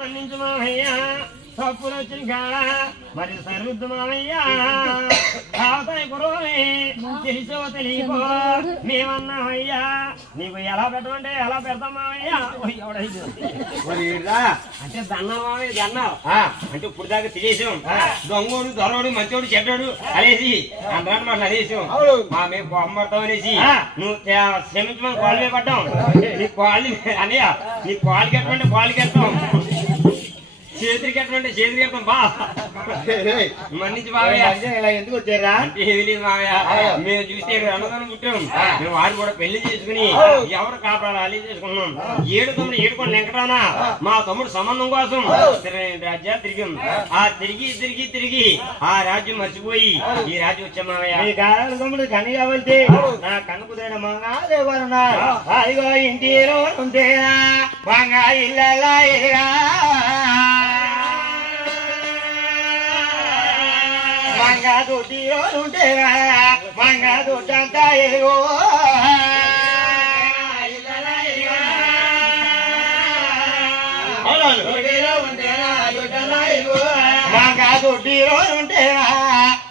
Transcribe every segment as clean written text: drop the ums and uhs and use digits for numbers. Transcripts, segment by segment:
మన్నించు మామయ్యా తప్పులు వచ్చిన కాడ మరి సరిద్దు మామయ్యా కావతాయి గురువుని తెలిసో తెలియకో మేమన్నామయ్యా నీకు ఎలా పెట్టమంటే ఎలా పెడతాం మామయ్యా అంటే దన్నా మామయ్య దన్నావు అంటే ఇప్పుడు దాకా తినేసాం దొంగోడు దొరవాడు మంచోడు చెడ్డాడు అనేసి అందరాన్ని మాకు అనేసాం మా మేము కోపం పడతాం అనేసి నువ్వు క్షమించమని కాళ్ళు మీద పడ్డాం నీ కాళ్ళు అన్నయ్య నీ కాళ్ళు కట్టమంటే కాళ్ళు కట్టాం చేతికి కట్టమంటే చేతికి కట్టాం బా మన్నించి మావయ్య ఎందుకు వచ్చారా అంటే ఏది లేదు మావయ్య మేము చూస్తే అన్నదానం పుట్టాం మేము వాడు కూడా పెళ్లి చేసుకుని ఎవరు కాపాడాలి అల్లి చేసుకున్నాం 7 వెంకటాన మా తమ్ముడు సంబంధం కోసం రాజ్యాలు తిరిగాం ఆ తిరిగి ఆ రాజ్యం మర్చిపోయి ఈ రాజ్యం వచ్చాం మావయ్య మీ గారాల తమ్ముడు కని కావాలంటే నా కన్ను కుదిరిన మంగాదేవారున్నారు అదిగో ఇంటిలో ఉంటేనా మంగా ఇళ్ళలా ఎదురా మంగా దొడ్డిలో ఉంటేనా మంగా దొడ్డంతా ఎదుగో మంగా దొడ్డిలో ఉంటేనా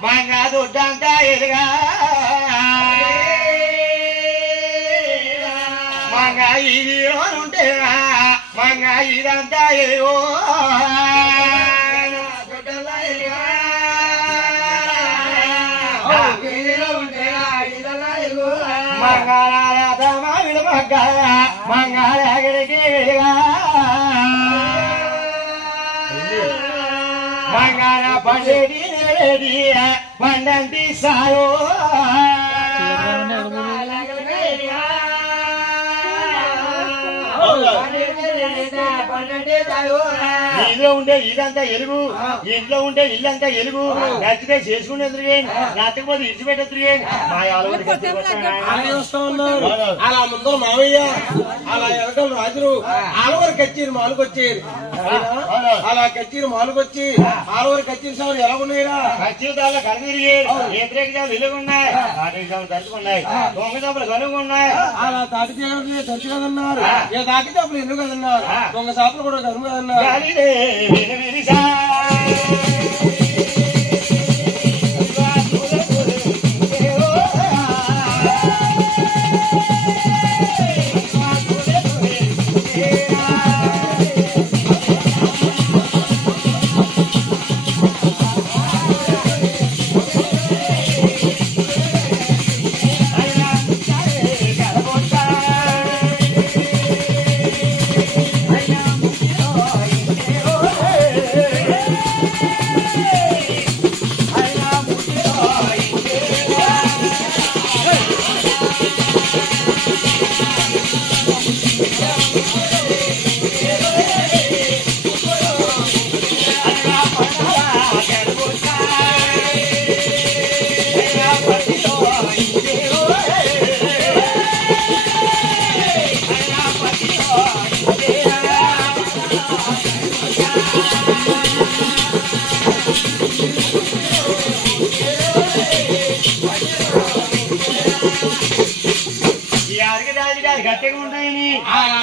మంగా దొడ్డంతా ఎదుగా మంగా ఇదిలో ఉంటేనా మంగా ఇదంతా ఎదుగో మంగాళ మామిడి మగ్గ మంగాళగిరికి వెళ్ళగా మంగాళ పండేది నేరేది పండంటి సాయో ఇంట్లో ఉంటే ఇదంతా ఎలుగు ఇంట్లో ఉంటే ఇల్లంతా ఎలుగు నచ్చితే చేసుకునేందుకు నచ్చకపోతే ఇచ్చిపెట్టేందుకు అలా ముందర మామయ్య అలా వెనకలు రాజులు ఆలవరి కచ్చేరు మాలుకొచ్చేరు అలా కచ్చేరు మాలుకొచ్చి ఆలవరి కచ్చేరు సార్ ఎలా ఉన్నాయిరా కచ్చేరు దాకా కనుదిరిగారు వ్యతిరేకాలు వెలుగున్నాయి తరుచుకున్నాయి దొంగ చేపలు కనుగొన్నాయి అలా తాటి తరచు కదన్నారు ఏ తాటి చేపలు ఎందుకు కదన్నారు దొంగ చేపలు కూడా కనుక కదన్నారు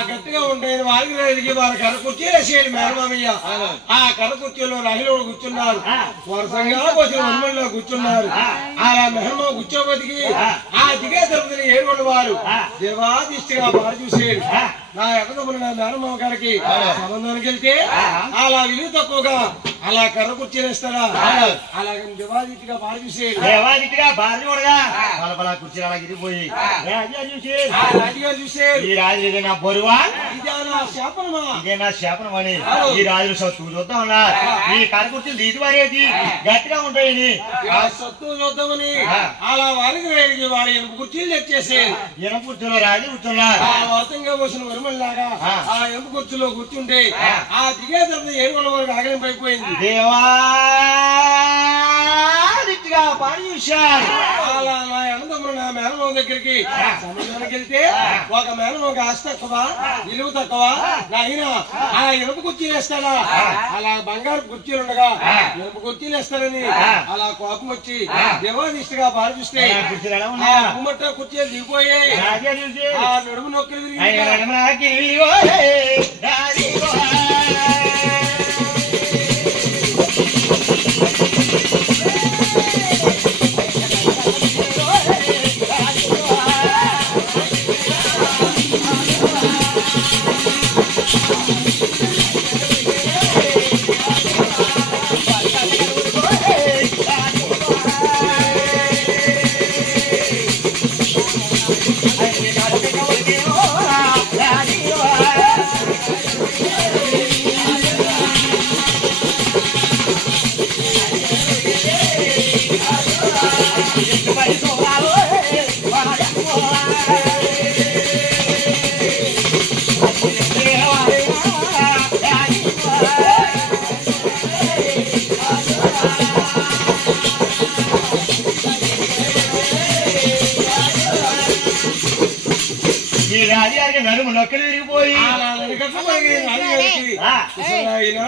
గట్టిగా ఉంటాయని వారికి వాళ్ళ కర్ర కుర్చీలు వేసేయాలి మేనమామయ్య ఆ కర్ర కుర్చీలో రహిలో కూర్చున్నారు వరుసంగా వచ్చిన వన్మల్లో కూర్చున్నారు అలా మెహర్మా కూర్చోబతికి ఆ దిగే తరపున ఏడుకొండ వారు దేవాదిష్టిగా పాడు చూసేది నా ఎక్కడప్పుడు నా మేనమామ గారికి సంబంధానికి వెళ్తే అలా విలువ తక్కువగా అలా కర్ర కుర్చీలు వేస్తారా అలా దేవాదిష్టిగా పాడు చూసేది దేవాదిష్టిగా పాడు చూడగా వాళ్ళ కుర్చీలు అలా ఇరిగిపోయి రాజుగా చూసేది ఈ రాజు ఇదేనా బరువా ఇదేనా శాపనం అని ఈ రాజులు సత్తు చూద్దాం అన్నా ఈ కర్ర కుర్చీలు తీసి వారేది గట్టిగా ఉంటాయని ఆ సత్తు చూద్దామని అలా వారికి వాళ్ళ ఎనుపు కుర్చీలు తెచ్చేసేది ఎనుపు కుర్చీలో రాజు కూర్చున్నారు ఆ వర్తంగా పోసిన వరుమల్లాగా ఆ ఎనుపు కుర్చీలో కూర్చుంటే ఆ దిగే తర్వాత 7 వరకు ఆగలింపు అయిపోయింది దేవా దిట్టుగా పాడి చూశారు అలా నా అనంతమ్మ నా మేనమామ దగ్గరికి సమయానికి వెళ్తే ఒక మేనమామకి ఆస్తి తక్కువ విలువ తక్కువ నాయన ఆ ఎనుపు కుర్చీలు వేస్తాడా అలా బంగారు కుర్చీలు ఉండగా ఎనుపు కుర్చీలు వేస్తాడని అలా కోపం వచ్చి దేవాదిష్టిగా పాల్పిస్తే కుమ్మట్ట కుర్చీలు దిగిపోయాయి ఆ నడుము నొక్కలు రాజుగారికి నడుము నొక్కలు విరిగిపోయి అలా వెనకకు పోయి రాజుగారికి